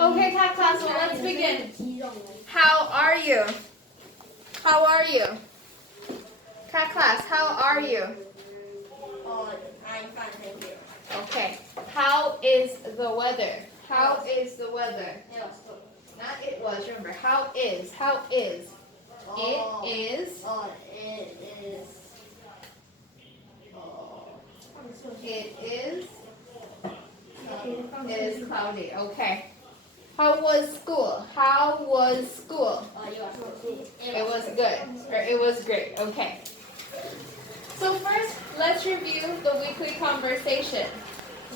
Okay, cat class, well, let's begin. How are you? How are you? Cat class, how are you? I'm fine, thank you. Okay. How is the weather? How is the weather? It was good. Not it was, remember. How is? How is? Oh, It is. it is. It is. It is cloudy. Okay. How was school? How was school? You are good. It was good. Or it was great. Okay. So first, let's review the weekly conversation.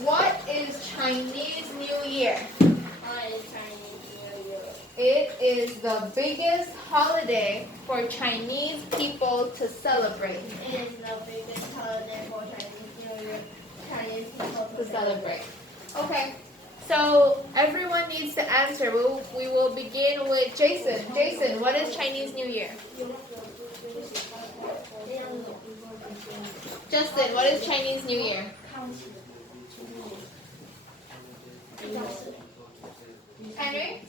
What is Chinese New Year? I is Chinese New Year. It is the biggest holiday for Chinese people to celebrate. It is the biggest holiday for Chinese New Year. Chinese people To celebrate. Okay. So everyone needs to answer. We will begin with Jason. Jason, what is Chinese New Year? Justin, what is Chinese New Year? Henry?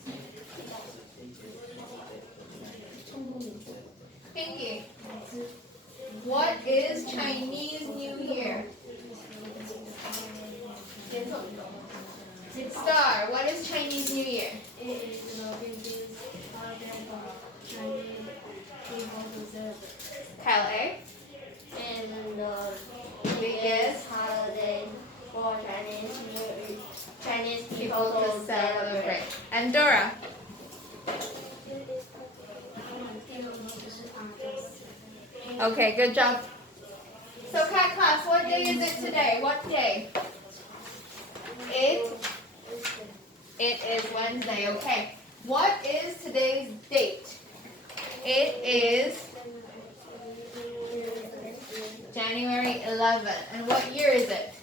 Pinky, what is Chinese New Year? Star, what is Chinese New Year? It is the biggest holiday for Chinese people to celebrate. Kyle A. And the biggest holiday for Chinese people to celebrate. And Dora. Okay, good job. So cat class, what day is it today? What day? It is Wednesday, okay. What is today's date? It is January 11th. And what year is it?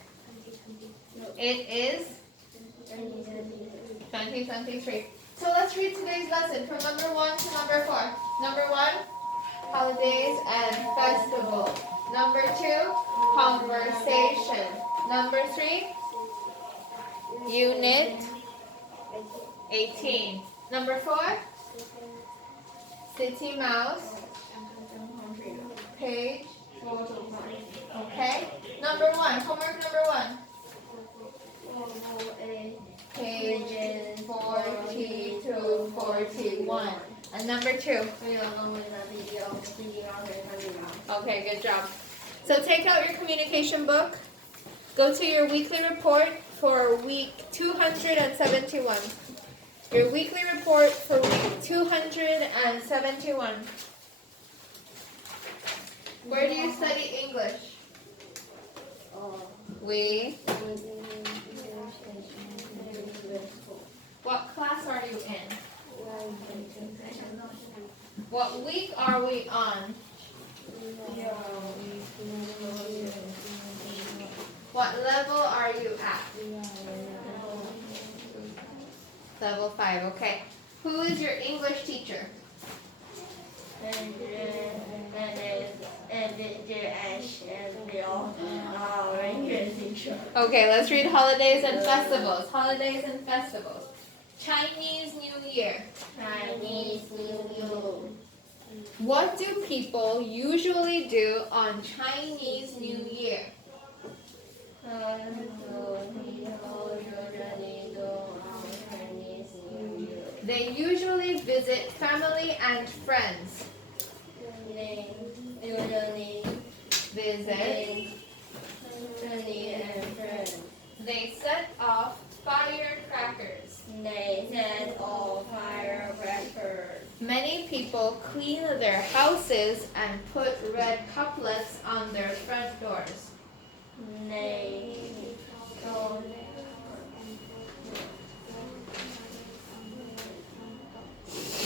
It is 2023. So let's read today's lesson from number 1 to number 4. Number 1, holidays and festivals. Number 2, conversation. Number 3, unit 18. Number 4, City Mouse, page. Okay. Number 1, homework number 1. Pages 40 to 41. And number 2. Okay, good job. So take out your communication book. Go to your weekly report for week 271. Your weekly report for week 271. Where do you study English? We. What class are you in? What week are we on? What level are you at? Level 5, okay. Who is your English teacher? Okay, let's read holidays and festivals. Holidays and festivals. Chinese New Year. Chinese New Year. What do people usually do on Chinese New Year? They usually visit family and friends. They usually Visit. family and friends. They set off firecrackers. They set off firecrackers. Many people clean their houses and put red couplets on their front doors. They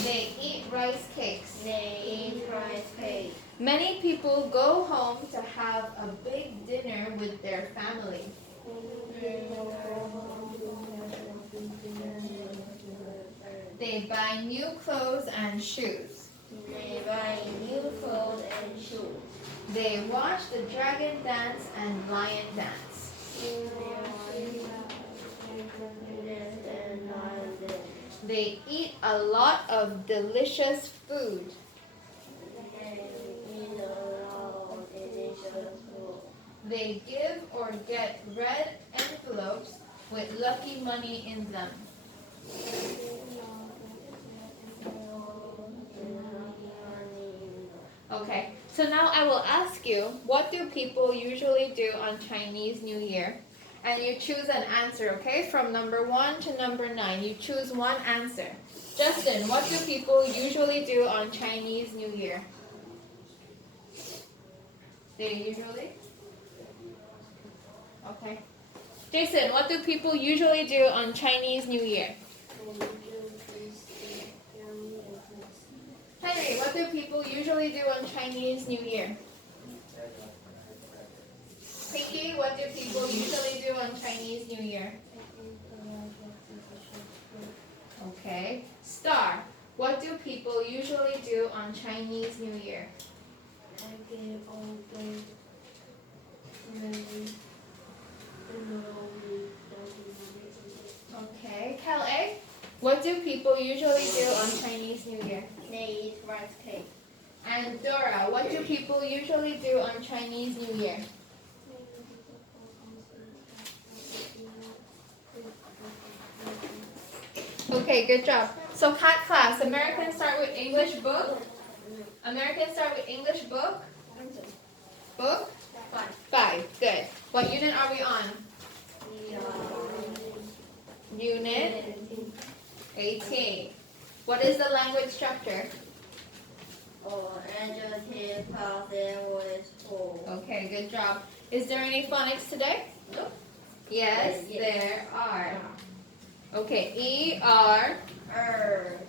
They eat rice cakes. eat rice cake. Many people go home to have a big dinner with their family. They buy new clothes and shoes. They buy new clothes and shoes. They watch the dragon dance and lion dance. They watch and They eat a lot of delicious food. They give or get red envelopes with lucky money in them. Okay, so now I will ask you, what do people usually do on Chinese New Year? And you choose an answer, okay? From number 1 to number 9, you choose one answer. Justin, what do people usually do on Chinese New Year? They usually? Okay. Jason, what do people usually do on Chinese New Year? Henry, what do people usually do on Chinese New Year? Pinky, what do people usually do on Chinese New Year? Okay. Star, what do people usually do on Chinese New Year? Okay. Cal A, what do people usually do on Chinese New Year? They eat rice cake. And Dora, what do people usually do on Chinese New Year? Okay, good job. So cat class, Americans start with English book. Americans start with English book. Book? 5. Good. What unit are we on? Unit 18. What is the language structure? Adjective, clause, voice, whole. Okay, good job. Is there any phonics today? Nope. Yes, Yes. there are. Okay, ER,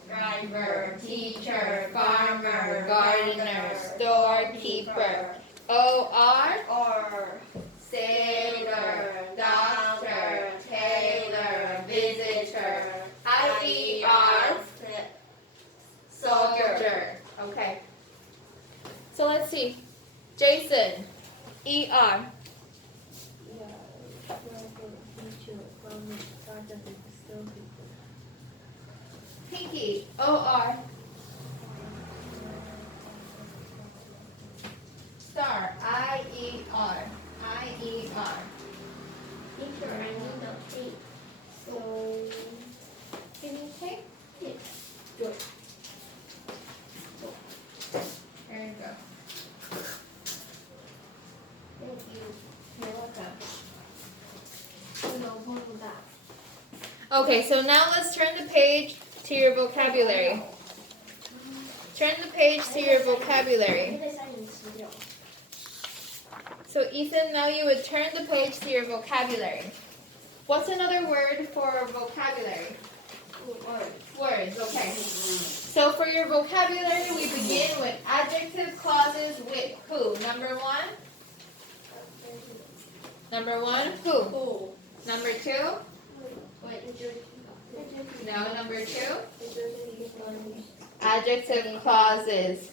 Driver, teacher, farmer, gardener, storekeeper. OR, or sailor, doctor, tailor, visitor. IER, soldier. Okay. So let's see. Jason, ER. Pinky, OR. Star, IER. IER. teacher, I need a tape. So, Can you take? yes. Good. There you go. Thank you. You're welcome. No problem that. Okay, so now let's turn the page to your vocabulary. Turn the page to your vocabulary. So Ethan, now you would turn the page to your vocabulary. What's another word for vocabulary? Words, okay. So for your vocabulary, we begin with adjective clauses with who? Number 1? Number 1, who? Who? Number 2? No, number 2? Adjective clauses.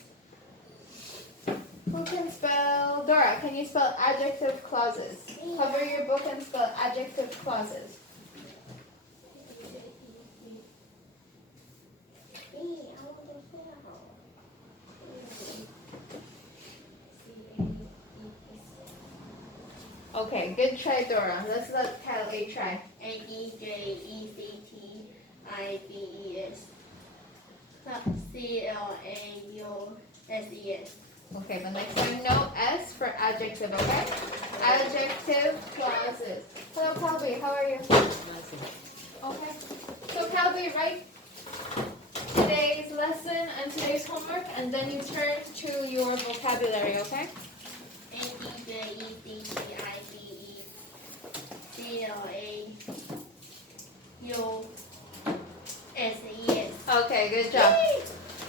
Who can spell? Dora, can you spell adjective clauses? Cover your book and spell adjective clauses. Okay, good try, Dora. Let's let Cal A try. ADJECTIVES. CLAUSES. Okay, but next time, no S for adjective, okay? Adjective clauses. Hello, Calby, how are you? Okay. So, Calby, write today's lesson and today's homework, and then you turn to your vocabulary, okay? CLAUSES. Okay, good job.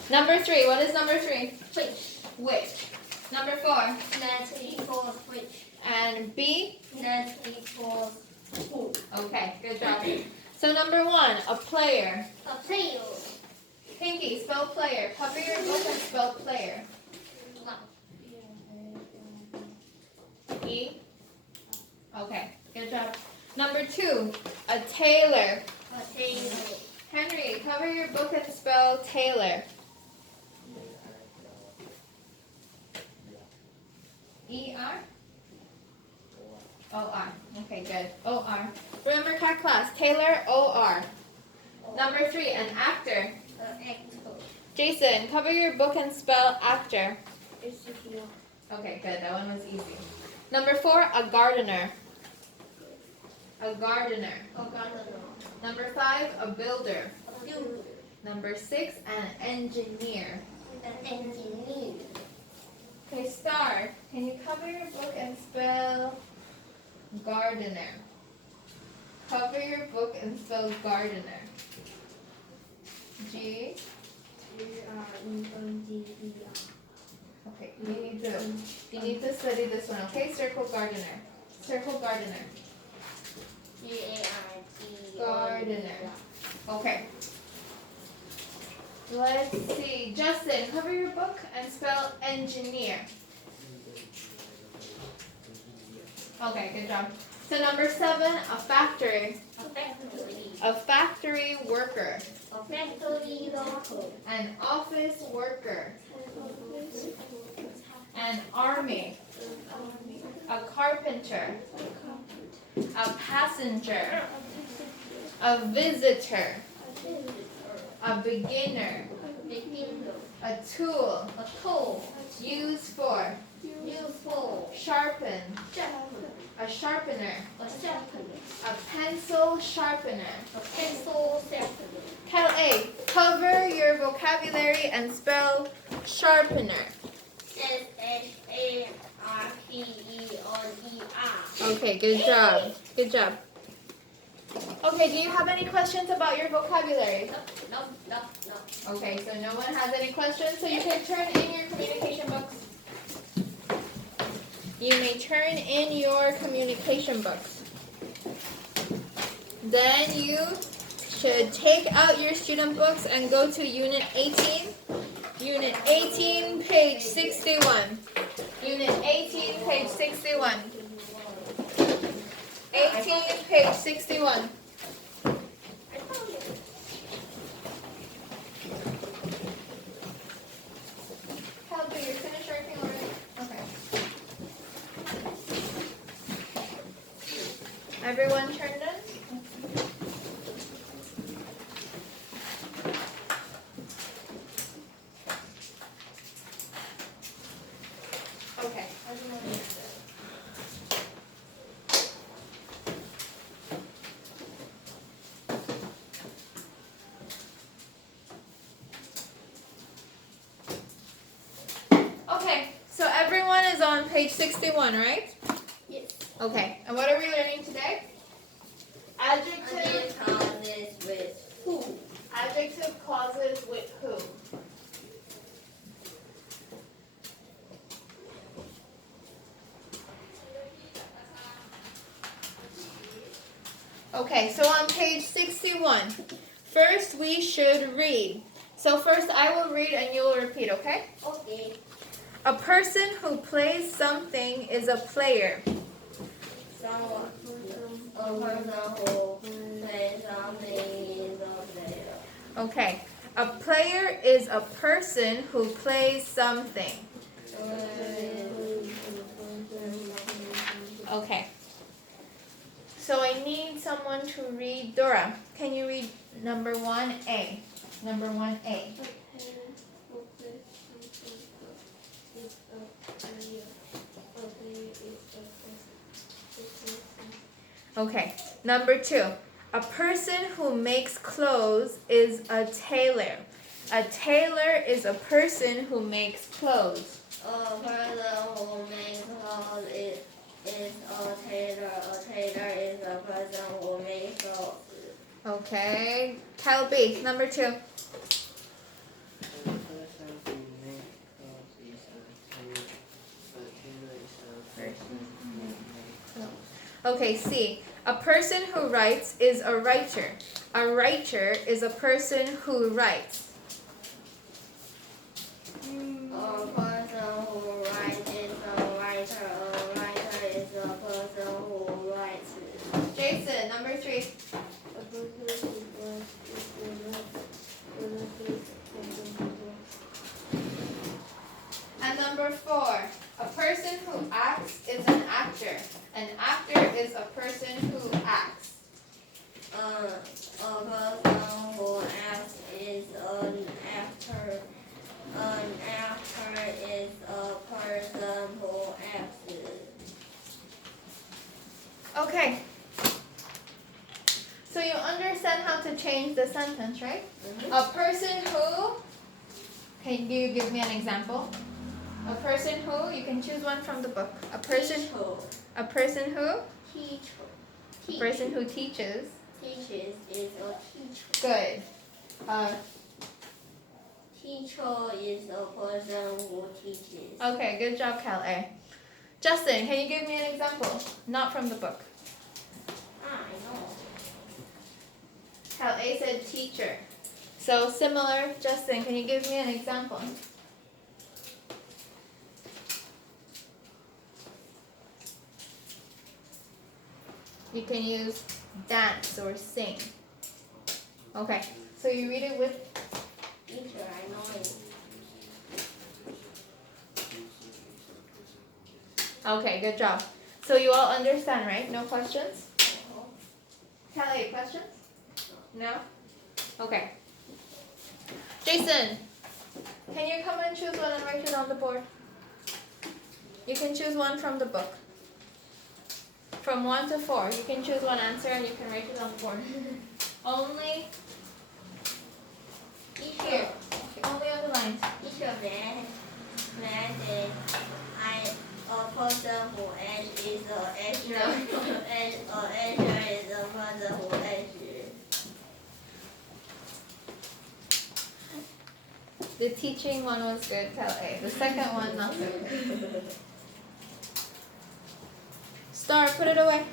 Number 3, what is number 3? Which? Which. Number 4. That equals which? And B? That equals who? Okay, good job. So number 1, a player. A player. Pinky, spell player. Cover your book and spell player. E? Okay, good job. Number 2, a tailor. A tailor. Henry, cover your book and spell tailor. E-R? O-R. Okay, good. O-R. Remember, cat class. Taylor, O-R. Number 3, an actor. Jason, cover your book and spell actor. Okay, good. That one was easy. Number 4, a gardener. A gardener. Number 5, a builder. Number 6, an engineer. Okay, Star, can you cover your book and spell gardener? Cover your book and spell gardener. G. Okay, you need to study this one, okay? Circle gardener. Circle gardener. Gardener. Okay. Let's see. Justin, cover your book and spell engineer. Okay, good job. So number 7, a factory. A factory worker. An office worker. An army. A carpenter. A passenger. A visitor. A beginner. A tool. Used for. Sharpen. A sharpener. A pencil sharpener. Cal A, cover your vocabulary and spell sharpener. Okay, good job. Good job. Okay, do you have any questions about your vocabulary? No. Okay, so no one has any questions, so you can turn in your communication books. You may turn in your communication books. Then you should take out your student books and go to Unit 18. Unit 18, page 61. Unit 18, page 61. 18, page 61. Calvin, you finished writing already? Okay. Everyone turned in? Okay. Okay, so everyone is on page 61, right? Yes. Okay, and what are we learning today? Adjective clauses with who? Okay, so on page 61, first we should read. So first I will read and you will repeat, okay? Okay. A person who plays something is a player. Someone. A person who plays something is a player. Okay, a player is a person who plays something. Okay. So I need someone to read. Dora, can you read number 1A? Number 1A. Okay. Number 2. A person who makes clothes is a tailor. A tailor is a person who makes clothes. A person who makes clothes is a tailor. A tailor is a person who makes clothes. Okay. Kyle B, number 2. Okay, C. A person who writes is a writer. A writer is a person who writes. A person who writes is a writer. A writer is a person who writes. Jason, number 3. A person who writes is a writer. sentence, right? Mhm. A person who, can you give me an example? A person who, you can choose one from the book. A person who Teacher. person who teaches. Teaches is a teacher. Good. Teacher is a person who teaches. Okay, good job, Cal A. Justin, can you give me an example? Not from the book. I know. Cal A said teacher. So similar, Justin, can you give me an example? You can use dance or sing. Okay, so you read it with, Teacher, I know it. okay, good job. So you all understand, right? No questions? Kelly, questions? No? Okay. Jason, can you come and choose one and write it on the board? You can choose one from the book. From 1 to 4, you can choose one answer and you can write it on the board. Only here. Only on the lines. Teacher, man is a person who is a usher. No. A usher is a person who ushers. The teaching one was good, tell A. The second one, not so good. Star, put it away.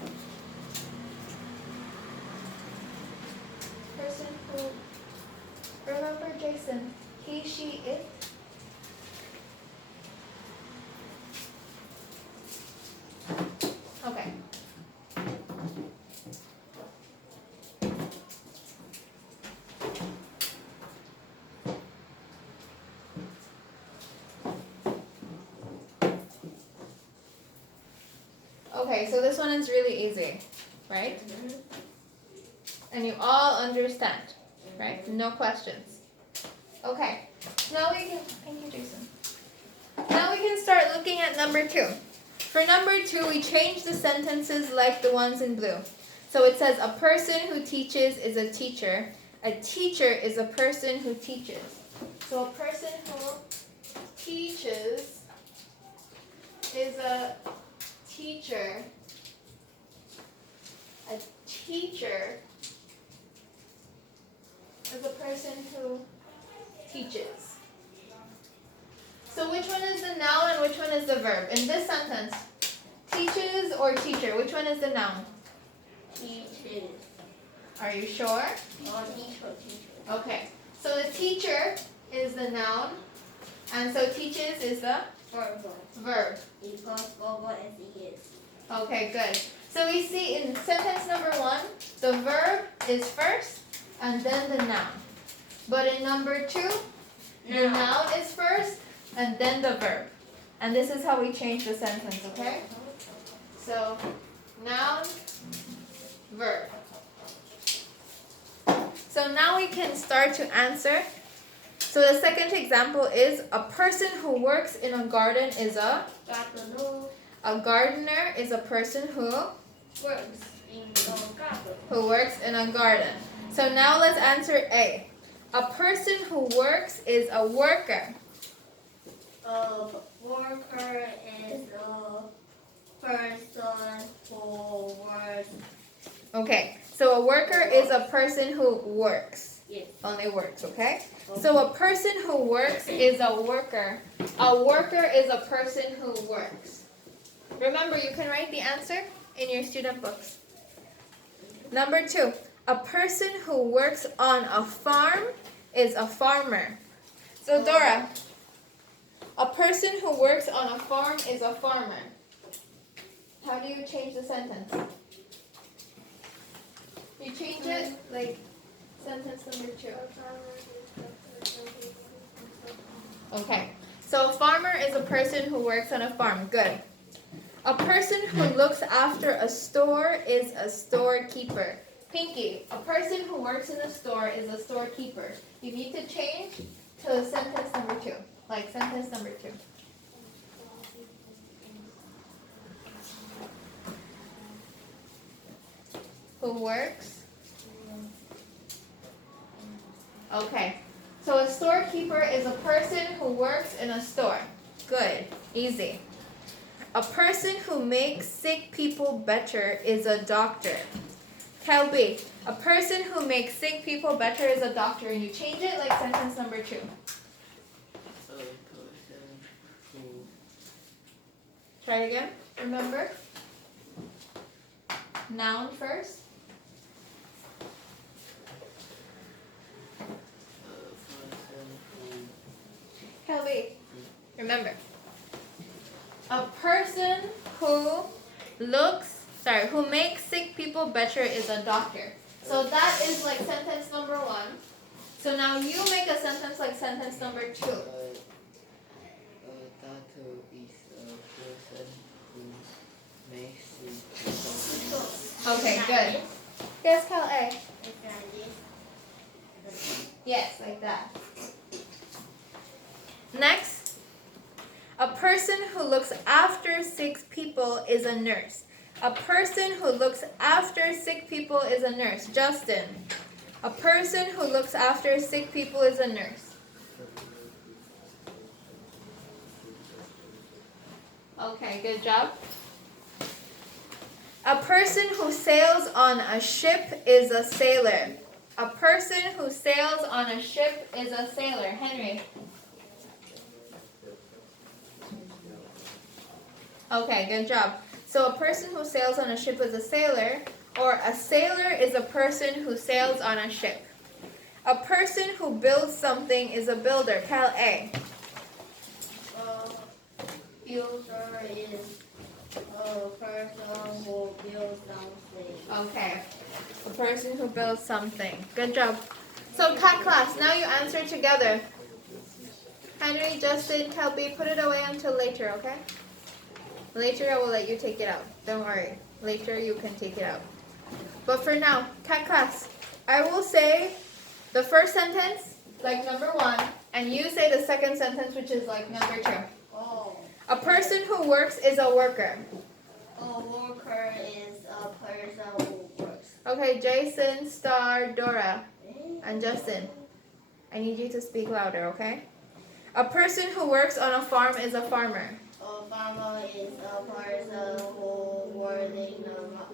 Person who, remember Jason, he, she, it. Okay. Okay, so this one is really easy, right? And you all understand, right? No questions. Okay, now we can, thank you, Jason. Now we can start looking at number 2. For number 2, we change the sentences like the ones in blue. So it says, a person who teaches is a teacher. A teacher is a person who teaches. So a person who teaches is a teacher. A teacher is a person who teaches. So which one is the noun and which one is the verb? In this sentence, teaches or teacher, which one is the noun? Teaches. Are you sure? Oh, teacher. Okay. So the teacher is the noun, and so teaches is the verb. Because Bobo is. Okay, good. So we see in sentence number 1, the verb is first and then the noun. But in number 2, the noun is first and then the verb. And this is how we change the sentence, okay? So, noun, verb. So now we can start to answer. So the second example is, a person who works in a garden is a gardener is a person who works in a garden. So now let's answer A. A person who works is a worker. A worker is a person who works. Okay, so a worker is a person who works. Yes. Only works, okay? So a person who works is a worker. A worker is a person who works. Remember, you can write the answer in your student books. Number 2, a person who works on a farm is a farmer. So Dora, a person who works on a farm is a farmer. How do you change the sentence? You change it like sentence number 2. Okay, so a farmer is a person who works on a farm. Good. A person who looks after a store is a storekeeper. Pinky, a person who works in a store is a storekeeper. You need to change to sentence number 2, like sentence number 2. Who works Okay. So a storekeeper is a person who works in a store. Good. Easy. A person who makes sick people better is a doctor. Kelby, a person who makes sick people better is a doctor, and you change it like sentence number 2. A person who Try it again. Remember? Noun first. Kelby, remember. A person who who makes sick people better is a doctor. So that is like sentence number 1. So now you make a sentence like sentence number 2. a doctor is a person who makes sick people. Okay, good. Yes, Cal A. Is that this? Yes, like that. Next, a person who looks after sick people is a nurse. A person who looks after sick people is a nurse. Justin. A person who looks after sick people is a nurse. Okay, good job. A person who sails on a ship is a sailor. A person who sails on a ship is a sailor. Henry. Okay, good job. So a person who sails on a ship is a sailor, or a sailor is a person who sails on a ship. A person who builds something is a builder. Cal A. Builder is a person who builds something. Okay. A person who builds something. Good job. So cat class, now you answer together. Henry, Justin, Kelby, put it away until later, okay? Later I will let you take it out. Don't worry. Later you can take it out. But for now, cat class, I will say the first sentence, like number 1, and you say the second sentence, which is like number 2. Oh. A person who works is a worker. A worker is a person who works. Okay, Jason, Star, Dora, and Justin. I need you to speak louder, okay? A person who works on a farm is a farmer. A farmer is a person who works in a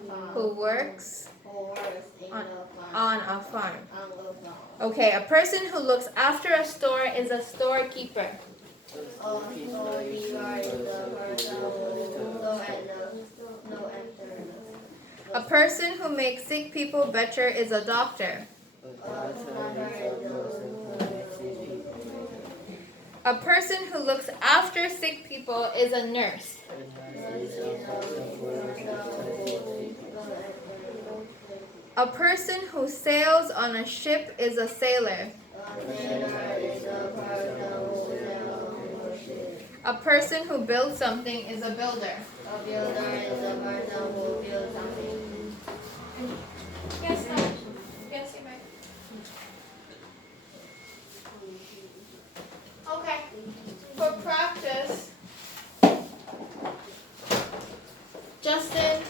farm. Who works Who works in on, a farm. on a farm. On a farm. Okay, a person who looks after a store is a storekeeper. A storekeeper is a person who looks after. A person who makes sick people better is a doctor. A person who looks after sick people is a nurse. A person who sails on a ship is a sailor. A person who builds something is a builder. A builder is a person who builds something. Yes, ma'am. Yes, you may. Okay. For practice, Justin,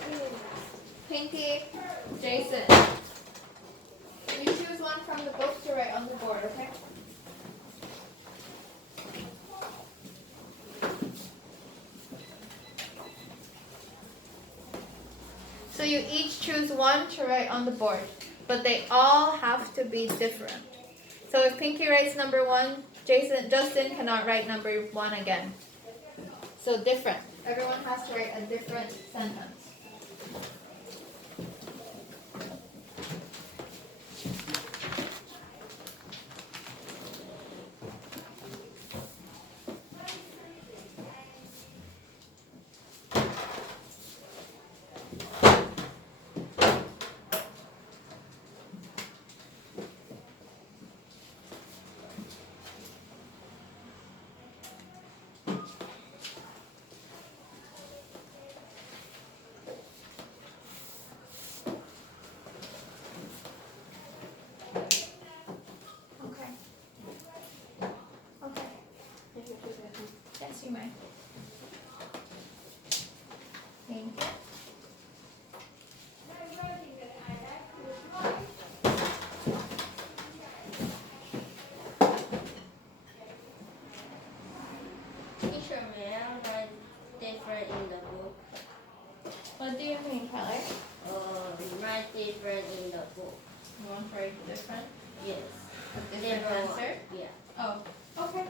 Pinky, Jason. You choose one from the book to write on the board, okay? So you each choose one to write on the board, but they all have to be different. So if Pinky writes number 1, Justin cannot write number 1 again. So different. Everyone has to write a different sentence. different in the book. You want to write different? Yes. A different answer? Yeah. Oh, okay.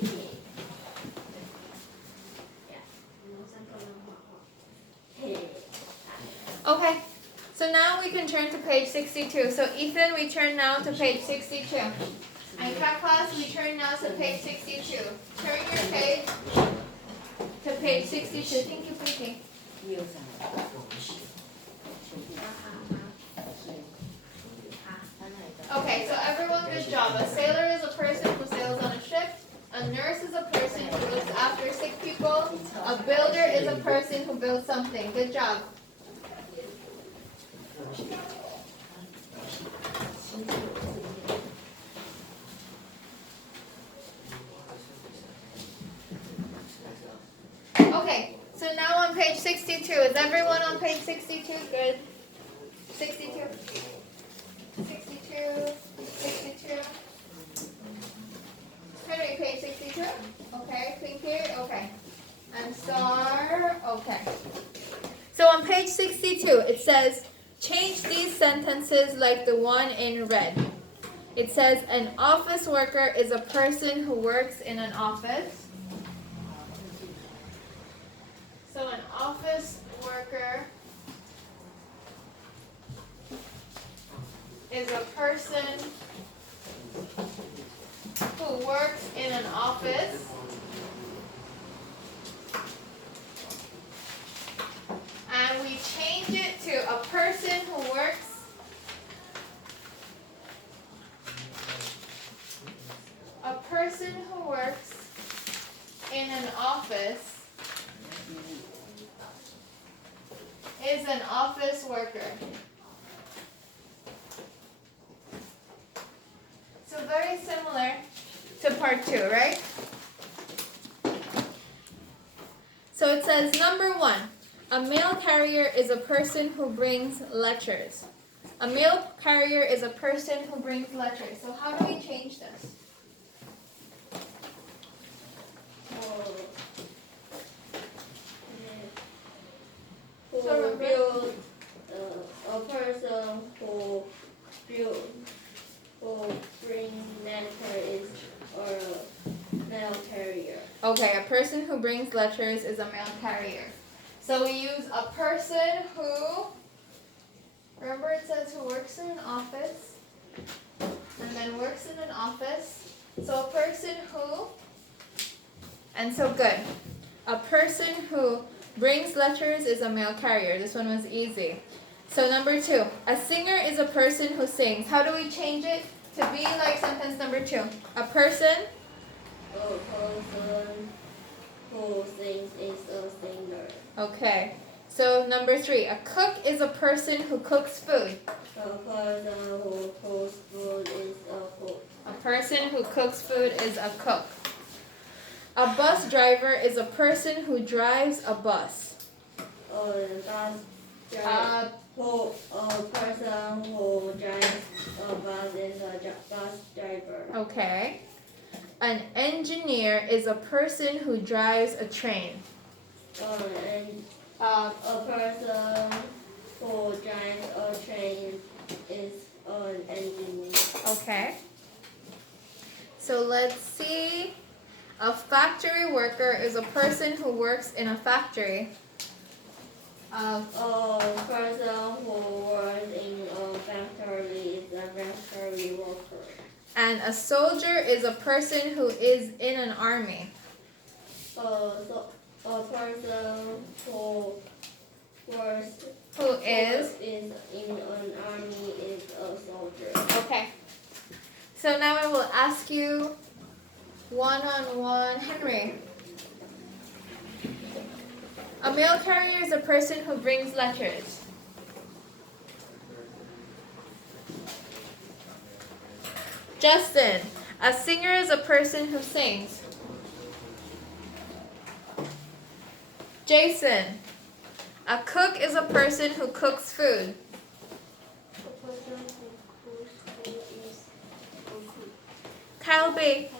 Easy. Yeah. Okay. So now we can turn to page 62. So Ethan, we turn now to page 62. And cat class, we turn now to page 62. Turn your page to page 62. Thank you, Pinky. Okay, so everyone, good job. A sailor is a person who sails on a ship. A nurse is a person who looks after sick people. A builder is a person who builds something. Good job. Okay, so now on page 62. Is everyone on page 62? Good. 62. 62. 62. Henry, page 62. Okay, Pinky. Okay. And Star. Okay. So on page 62, it says, change these sentences like the one in red. It says, an office worker is a person who works in an office. So an office worker is a person who works in an office. And we change it to a person who works in an office is an office worker. So very similar to part 2, right? So it says number 1, a mail carrier is a person who brings letters. A mail carrier is a person who brings letters. So how do we change this? Who build a person who bring letters or a mail carrier. Okay, a person who brings letters is a mail carrier. So we use a person who, remember it says who works in an office, and then works in an office. So a person who, and so good. A person who brings letters is a mail carrier. This one was easy. So number 2, a singer is a person who sings. How do we change it to be like sentence number 2? A person A person who sings is a singer. Okay. So number 3, a cook is a person who cooks food. A person who cooks food is a cook. A person who cooks food is a cook. A bus driver is a person who drives a bus. A person who drives a bus is a bus driver. Okay. An engineer is a person who drives a train. A person who drives a train is an engineer. Okay. So let's see. A factory worker is a person who works in a factory. A person who works in a factory is a factory worker. And a soldier is a person who is in an army. A person who works is in an army is a soldier. Okay. So now I will ask you one-on-one. Henry. A mail carrier is a person who brings letters. Justin. A singer is a person who sings. Jason. A cook is a person who cooks food. A person who cooks food is a cook. Kyle B.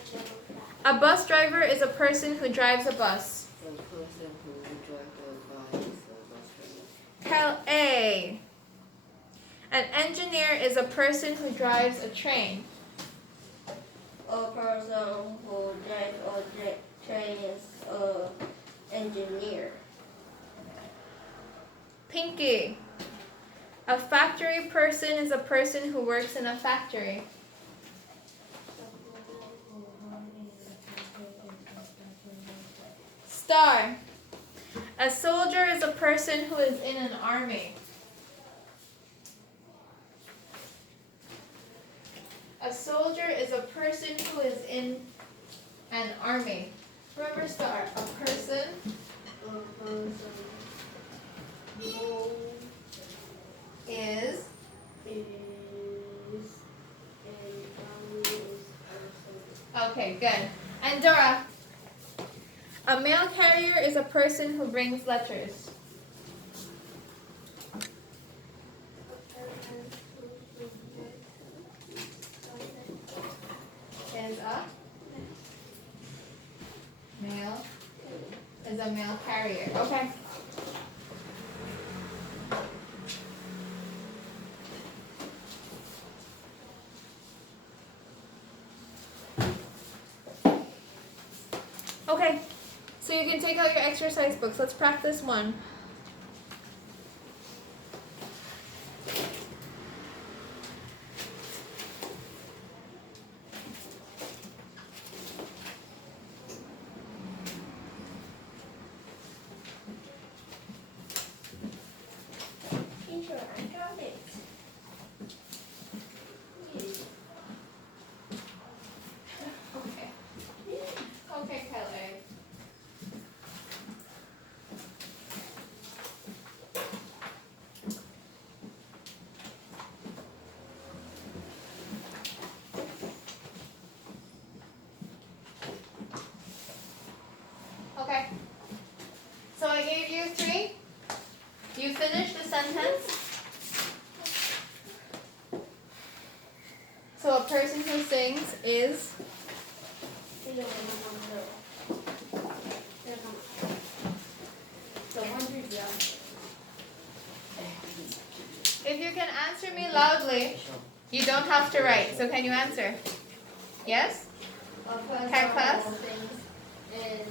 A bus driver is a person who drives a bus. The person who drives the bus is a bus driver. Kyle A. An engineer is a person who drives a train. A person who drives a train is an engineer. Pinky. A factory person is a person who works in a factory. Star. A soldier is a person who is in an army. A soldier is a person who is in an army. Remember star. A person A person who is is okay, good. And Dora. A mail carrier is a person who brings letters. Is a mail carrier. Okay. Okay. So you can take out your exercise books. Let's practice one. Teacher, I got it. Okay. Okay, Kelly. Okay. So I gave you 3. You finished the sentence? So a person who sings is? If you can answer me loudly, you don't have to write. So can you answer? Yes? Okay, class? Is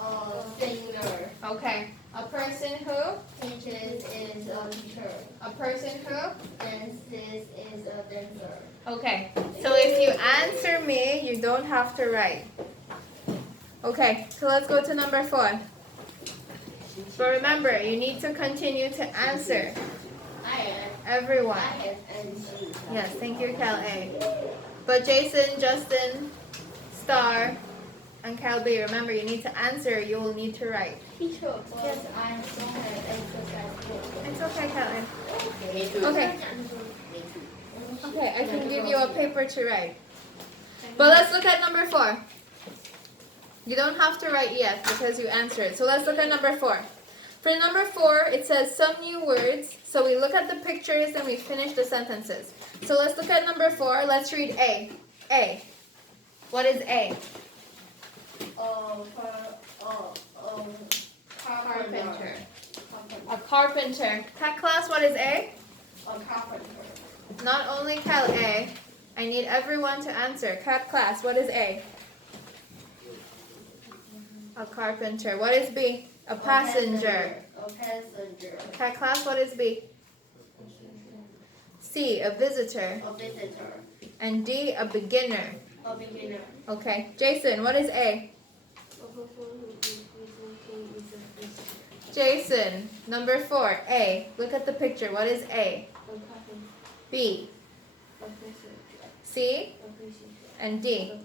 a singer. Okay. A person who? Teaches is a teacher. A person who? Dances is a dancer. Okay. So if you answer me, you don't have to write. Okay. So let's go to number 4. But remember, you need to continue to answer. Everyone. Yes, thank you, Cal A. But Jason, Justin, Star, and Cal B, remember, you need to answer. You will need to write. Teacher, yes, I don't have exercise book. It's okay, Cal A. Me too. Okay. Okay, I can give you a paper to write. But let's look at number 4. You don't have to write yet because you answered. So let's look at number 4. For number 4, it says some new words. So we look at the pictures and we finish the sentences. So let's look at number 4. Let's read A. A. What is A? Carpenter. A carpenter. Cat class, what is A? A carpenter. Not only Cal A. I need everyone to answer. Cat class, what is A? A carpenter. What is B? A passenger. A passenger. Cat class, what is B? C, a visitor. A visitor. And D, a beginner. A beginner. Okay. Jason, what is A? Jason, number 4, A. Look at the picture. What is A? B, C, and D.